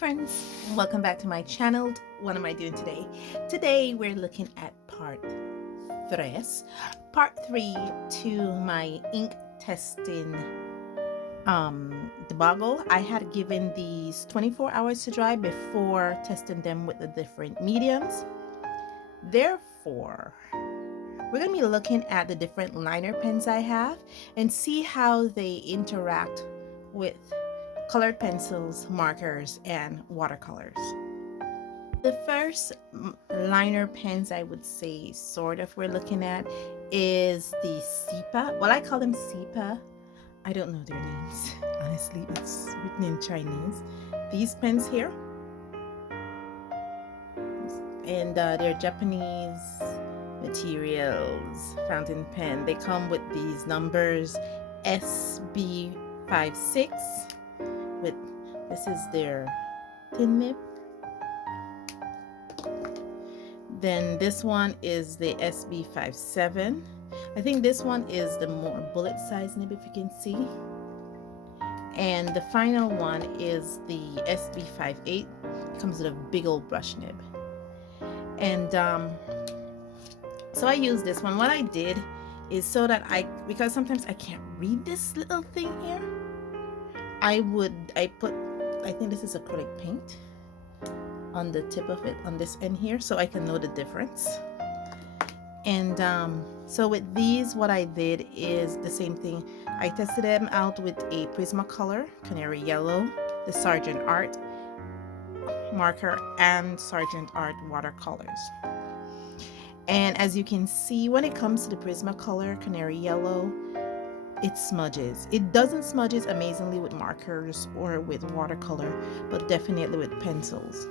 friends, welcome back to my channel. What am I doing today? Today we're looking at part 3 to my ink testing debacle. I had given these 24 hours to dry before testing them with the different mediums. Therefore, we're going to be looking at the different liner pens I have and see how they interact with colored pencils, markers, and watercolors. The first liner pens I would say we're looking at is the SEPA. Well, I call them SEPA. I don't know their names. Honestly, it's written in Chinese. These pens here. And they're Japanese materials, fountain pen. They come with these numbers SB56. This is their tin nib. Then this one is the SB57. I think this one is the more bullet size nib, if you can see. And the final one is the SB58. It comes with a big old brush nib. And so I use this one. What I did is so that because sometimes I can't read this little thing here, I think this is acrylic paint on the tip of it on this end here, so I can know the difference. And so with these, what I did is the same thing. I tested them out with a Prismacolor Canary Yellow, the Sargent Art marker, and Sargent Art watercolors. And as you can see, when it comes to the Prismacolor Canary Yellow, it smudges. It doesn't smudges amazingly with markers or with watercolor, but definitely with pencils.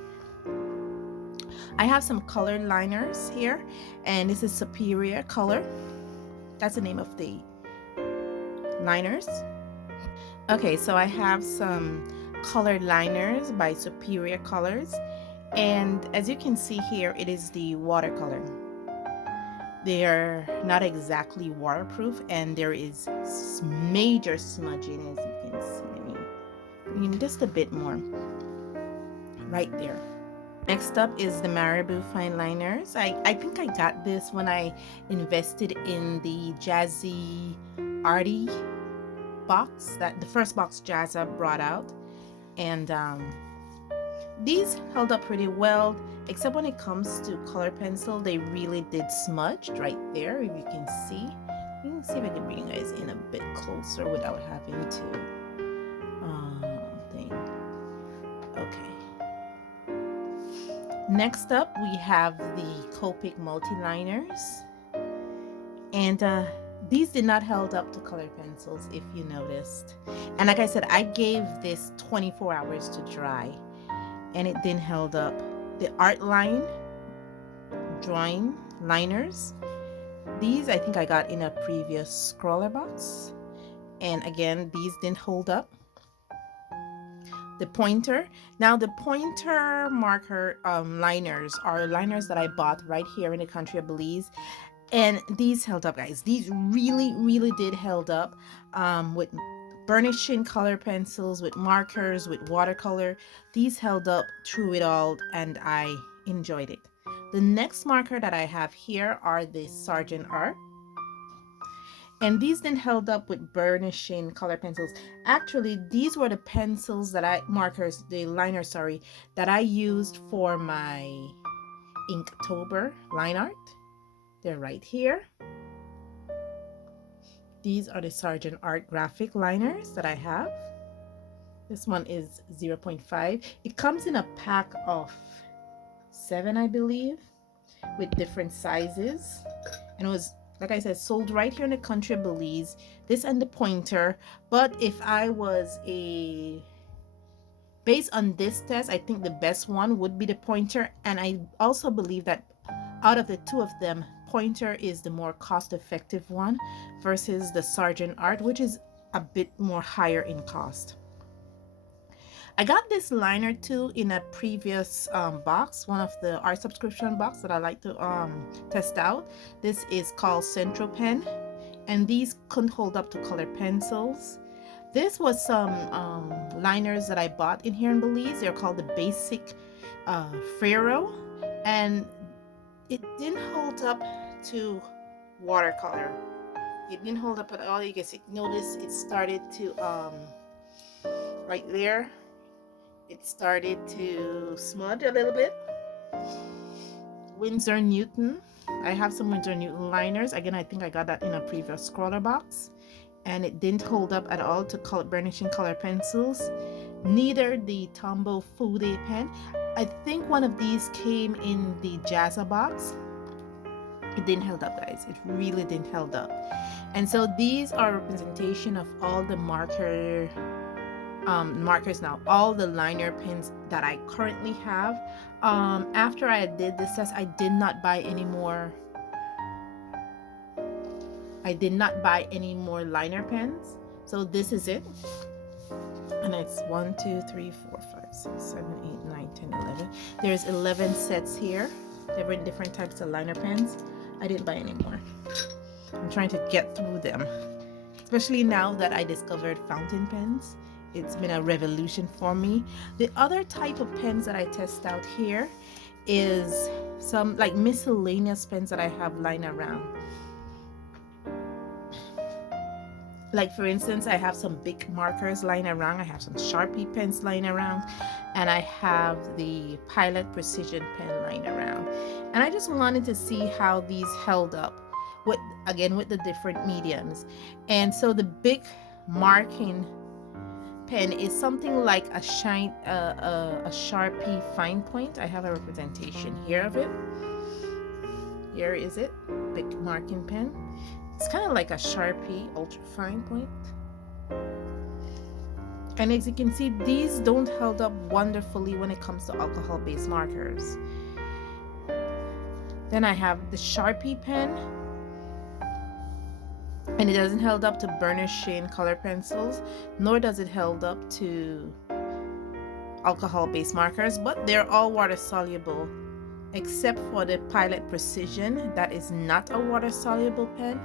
I have some colored liners here, and this is Superior Color. That's the name of the liners. Okay, so I have some colored liners by Superior Colors, and as you can see here, it is the watercolor. They're not exactly waterproof, and there is major smudging, as you can see. I mean, just a bit more right there. Next up is the Marabou fine liners. I think I got this when I invested in the Jazzy Arty box, the first box Jazza brought out, and these held up pretty well, except when it comes to color pencil, they really did smudge right there, if you can see. You can see if I can bring you guys in a bit closer without having to thing. Okay. Next up, we have the Copic Multiliners, and these did not hold up to color pencils, if you noticed. And like I said, I gave this 24 hours to dry, and it didn't hold up. The art line drawing liners, these I think I got in a previous scroller box, and again, these didn't hold up. The pointer, now the pointer marker liners are liners that I bought right here in the country of Belize, and these held up, guys. These really did held up with burnishing color pencils, with markers, with watercolor. These held up through it all, and I enjoyed it. The next marker that I have here are the Sargent Art, and these then held up with burnishing color pencils. Actually, these were the pencils that the liners, sorry, that I used for my Inktober line art. They're right here. These are the Sargent Art graphic liners that I have. This one is 0.5. It comes in a pack of 7, I believe, with different sizes. And it was, like I said, sold right here in the country of Belize. This and the pointer. But if I was based on this test, I think the best one would be the pointer. And I also believe that out of the two of them, pointer is the more cost-effective one versus the Sargent Art, which is a bit more higher in cost. I got this liner too in a previous box, one of the art subscription box that I like to test out. This is called Central Pen, and these couldn't hold up to color pencils. This was some liners that I bought in here in Belize. They're called the Basic Faro, and it didn't hold up to watercolor. It didn't hold up at all. You guys notice it started to right there, it started to smudge a little bit. Winsor Newton, I have some Winsor Newton liners. Again, I think I got that in a previous scroller box, and it didn't hold up at all to color burnishing color pencils. Neither the Tombow Fude pen. I think one of these came in the Jazza box. It didn't hold up, guys. It really didn't hold up. And so these are representation of all the markers now, all the liner pens that I currently have. After I did this test, I did not buy any more. I did not buy any more liner pens. So this is it. And it's 1, 2, 3, 4, 5, 6, 7, 8, 9, 10, 11. There's 11 sets here. Different types of liner pens. I didn't buy any more. I'm trying to get through them, especially now that I discovered fountain pens. It's been a revolution for me. The other type of pens that I test out here is some like miscellaneous pens that I have lying around. Like for instance, I have some big markers lying around. I have some Sharpie pens lying around, and I have the Pilot Precision pen lying around. And I just wanted to see how these held up with the different mediums. And so the big marking pen is something like a Sharpie fine point. I have a representation here of it. Here is it, big marking pen. It's kind of like a Sharpie ultra fine point. And as you can see, these don't hold up wonderfully when it comes to alcohol-based markers. Then I have the Sharpie pen, and it doesn't hold up to burnishing color pencils, nor does it hold up to alcohol-based markers, but they're all water soluble except for the Pilot Precision. That is not a water soluble pen,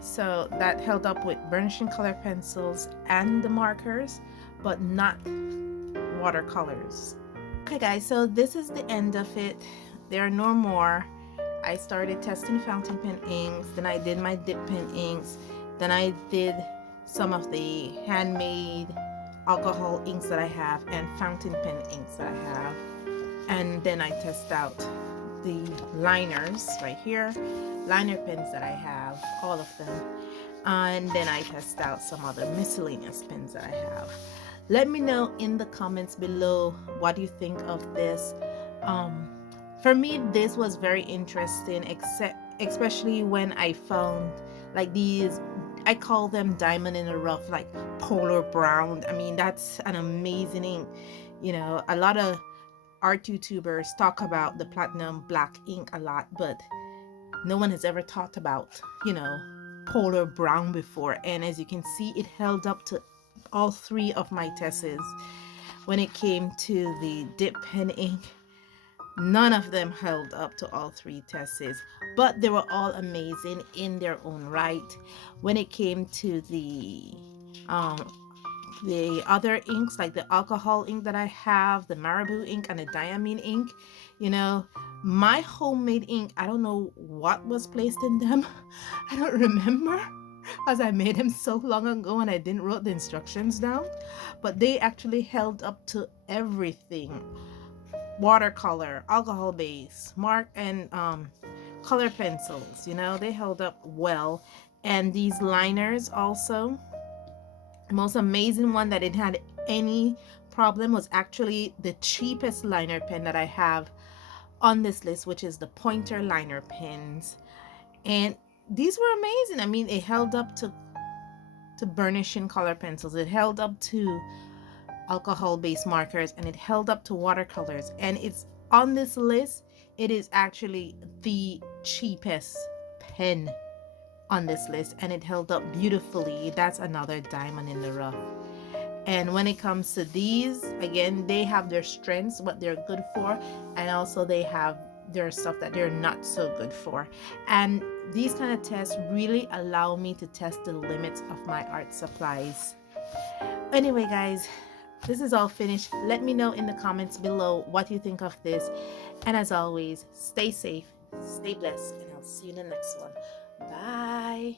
so that held up with burnishing color pencils and the markers, but not watercolors. Okay guys, so this is the end of it. There are no more. I started testing fountain pen inks, then I did my dip pen inks, then I did some of the handmade alcohol inks that I have and fountain pen inks that I have, and then I test out the liners right here, liner pens that I have, all of them, and then I test out some other miscellaneous pens that I have. Let me know in the comments below what you think of this. For me, this was very interesting, especially when I found like these, I call them diamond in the rough, like polar brown. I mean, that's an amazing ink. You know, a lot of art YouTubers talk about the platinum black ink a lot, but no one has ever talked about, you know, polar brown before. And as you can see, it held up to all three of my tests. When it came to the dip pen ink, none of them held up to all three tests, but they were all amazing in their own right. When it came to the other inks, like the alcohol ink that I have, the Marabou ink and the diamine ink, you know, my homemade ink, I don't know what was placed in them. I don't remember, as I made them so long ago and I didn't write the instructions down, but they actually held up to everything. Watercolor, alcohol base, mark, and color pencils, you know, they held up well. And these liners also, the most amazing one that it had any problem was actually the cheapest liner pen that I have on this list, which is the Pointer liner pens. And these were amazing. I mean, it held up to burnishing color pencils, it held up to alcohol-based markers, and it held up to watercolors. And it's on this list, it is actually the cheapest pen on this list, and it held up beautifully. That's another diamond in the rough. And when it comes to these, again, they have their strengths, what they're good for, and also they have their stuff that they're not so good for. And these kind of tests really allow me to test the limits of my art supplies Anyway, guys, this is all finished. Let me know in the comments below what you think of this. And as always, stay safe, stay blessed, and I'll see you in the next one. Bye.